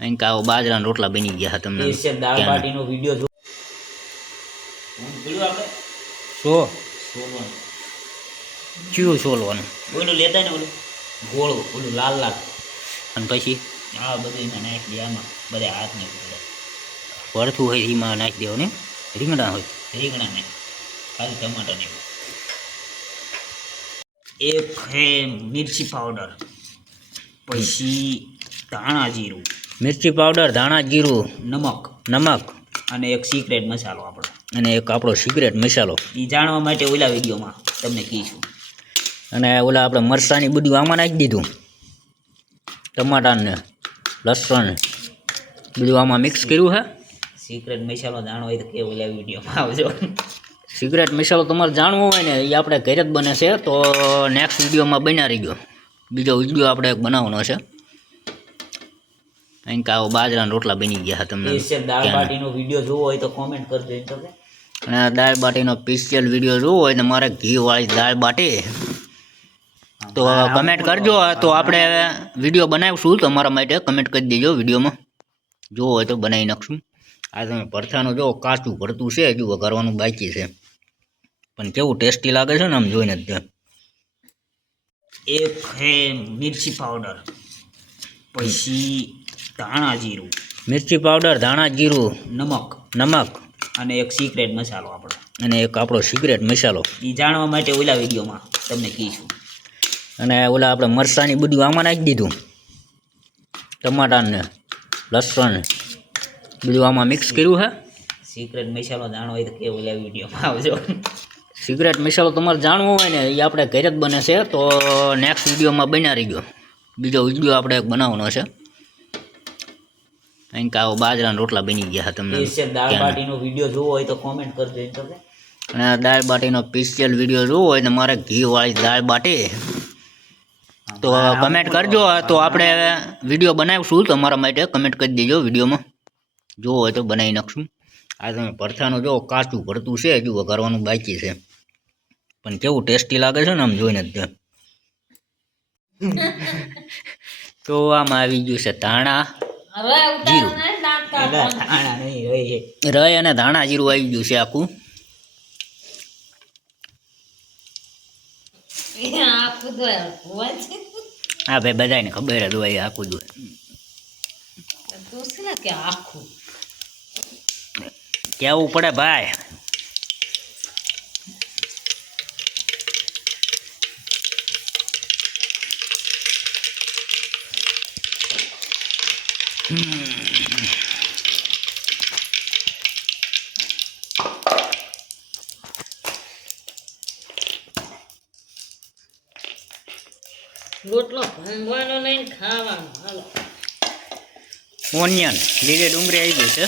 અહીં કાવો બાજરાના રોટલા બની ગયા હતા તમને સ્પેશિયલ દાળ બાટીનો વિડિયો જો વિડિયો આપણે સોલવાનું ચીયું સોલવાનું ઓલું લેતા ને ઓલું ગોળ ઓલું લાલ લાલ અને પછી આ બધું એમાં નાખી દે આમાં બધા હાથ ને ભરથું હોય એમાં નાખી દેવું ને રીંગણા હોય રીંગણા ને ખાલી ટમાટર ને એક હે મિર્ચી પાવડર પછી ધાણા જીરું મિર્ચી પાવડર ધાણા જીરું નમક નમક અને એક સિક્રેટ મસાલો આપણો અને એક આપણો સિગરેટ મસાલો એ જાણવા માટે ઓલા વિડીયોમાં તમને કહીશું અને ઓલા આપણે મરચાંની બધું આમાં નાખી દીધું ટમાટાને લસણ બધું આમાં મિક્સ કર્યું હે સિક્રેટ મસાલો જાણવો હોય તો કે ઓલા વિડીયોમાં આવજો સિગરેટ મસાલો તમારે જાણવો હોય ને એ આપણે ઘરે જ બને છે તો નેક્સ્ટ વિડીયોમાં બન્યા રહી ગયો બીજો વિડીયો આપણે એક બનાવવાનો છે અહીં કાવો બાજરાના રોટલા બની ગયા તમને સ્પેશિયલ દાળ બાટીનો વિડીયો જોવો હોય તો કોમેન્ટ કરજો એમ તમે અને આ દાળ બાટીનો સ્પેશિયલ વિડીયો જોવો હોય તો મારે ઘીવાળી દાળ બાટી તો કમેન્ટ કરજો તો આપણે વિડીયો બનાવીશું તમારા માટે કમેન્ટ કરી દેજો વિડીયોમાં જોવો હોય તો બનાવી નાખશું આ તમે ભરથાનું જો કાચું ભરતું છે હજુ વઘારવાનું બાકી છે પણ કેવું ટેસ્ટી લાગે છે ને આમ જોઈને જ એક હે મિર્ચી પાવડર પછી ધાણા જીરું મિર્ચી પાવડર ધાણા જીરું નમક અને એક સિક્રેટ મસાલો આપણો અને એક આપણો સિગરેટ મસાલો એ જાણવા માટે ઓલા વિડીયોમાં તમને કહીશું અને ઓલા આપણે મરચાંની બધું આમાં નાખી દીધું ટમાટાને લસણ બધું આમાં મિક્સ કર્યું હે સિક્રેટ મસાલો જાણવો હોય તો કે ઓલા વિડીયોમાં આવજો સિગરેટ મસાલો તમારે જાણવો હોય ને એ આપણે ઘરે જ બને છે તો નેક્સ્ટ વિડીયોમાં બન્યા રહી ગયો બીજો વિડીયો આપણે એક બનાવવાનો છે અહીં કાવો બાજરાના રોટલા બની ગયા હતા તમને સ્પેશિયલ દાળ બાટીનો વિડીયો જોવો હોય તો કોમેન્ટ કરજો એમ તમે અને દાળ બાટીનો સ્પેશિયલ વિડીયો જોવો હોય તો મારે ઘીવાળી દાળ બાટી તો કમેન્ટ કરજો તો આપણે વિડીયો બનાવીશું તમારા માટે કમેન્ટ કરી દેજો વિડીયોમાં જોવો હોય તો બનાવી નાખશું આ તમે ભરથાનું જો કાચું ભરતું છે હજુ વઘારવાનું બાકી છે પણ કેવું ટેસ્ટી લાગે છે ને આમ જોઈને જ તો આમાં આવી ગયું છે ધાણા જીરું રઈ અને ધાણા જીરું આવી ગયું છે આખું હા ભાઈ બધાને ખબર જ હોય આખું જ હોય કેવું પડે ભાઈ રોટલો ભંગવાનો લઈને ખાવાનો હાલો ઓનિયન લીલી ડુંગળી આવી ગઈ છે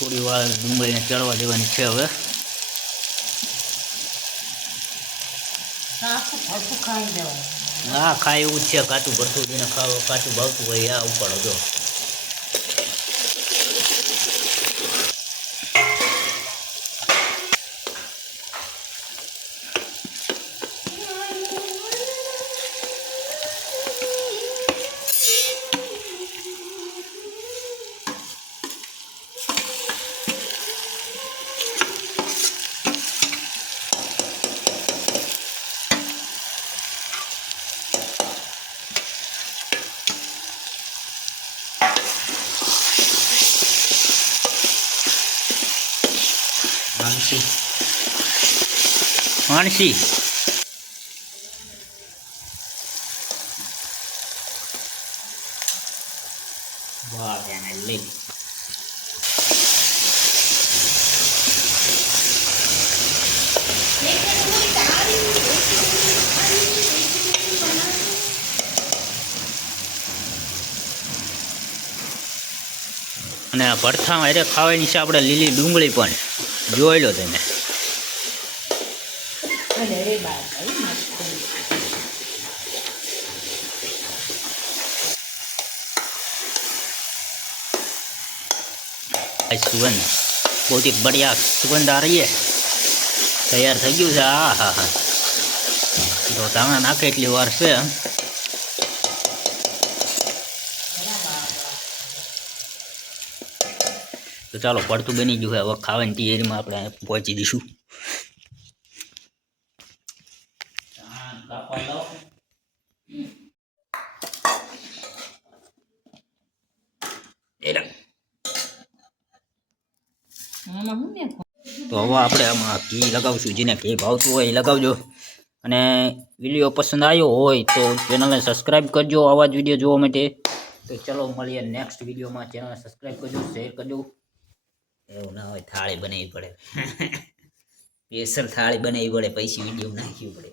થોડી વાર ડુંગળીને ચડવા દેવાની છે હવે ખાઈ દેવાય હા ખાય એવું જ છે કાચું ભરતું જેને ખાવ કાચું ભાવતું હોય આ ઉપાડો જો માનસી વાહ એને લઈ અને આ ભરથામાં અરે ખાવાની છે આપણે લીલી ડુંગળી પણ જોઈ લો તમે. ભલે રે બાર ભાઈ મસ્ત. સુગંધ બહુ જ બઢિયા સુગંધ આ રહી છે. તૈયાર થઈ ગયું છે. હા હા હા, તો ધાણા નાખે એટલી વાર છે. તો ચાલો પડતું બની ગયું છે. હવે ખાવાની તૈયારીમાં આપણે પહોંચી દઈશું. આમાં હું ને તો હવે આપણે આમાં ઘી લગાવશું. જેને ઘી ભાવતું હોય એ લગાવજો. અને વિડીયો પસંદ આવ્યો હોય તો ચેનલને સબસ્ક્રાઈબ કરજો આવા જ વિડીયો જોવા માટે. તો ચલો મળીએ નેક્સ્ટ વિડીયોમાં. ચેનલને સબસ્ક્રાઈબ કરજો, શેર કરજો. એવું ના હોય, થાળી બનાવવી પડે. સ્પેશિયલ થાળી બનાવવી પડે, પછી વિડીયો નાખવી પડે.